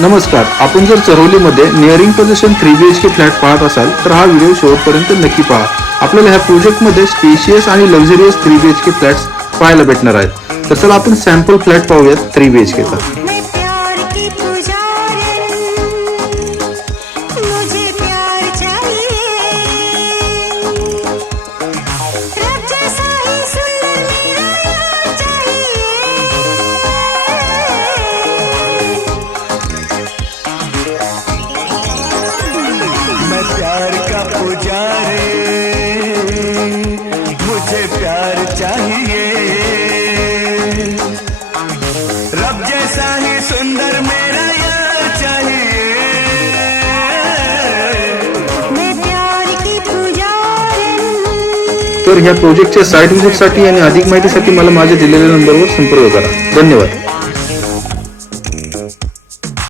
नमस्कार, आपण जर चरोलीमध्ये निअरिंग पोझिशन 3 BHK फ्लॅट पाहत असाल तर हा व्हिडिओ शेवटपर्यंत नक्की पहा. आपल्याला ह्या प्रोजेक्टमध्ये स्पेशियस आणि लक्झरियस 3 BHK फ्लॅट्स पाहायला भेटणार आहेत. तर चला आपण सॅम्पल फ्लॅट पाहूयात 3 BHK चा. प्यार का पुजारी, मुझे प्यार चाहिए, रब जैसा ही सुंदर मेरा यार चाहिए. मैं प्यार की पुजारी. तर ह्या प्रोजेक्टच्या साइट व्हिजिटसाठी आणि अधिक माहितीसाठी मला माझ्या दिलेल्या नंबरवर संपर्क करा. धन्यवाद.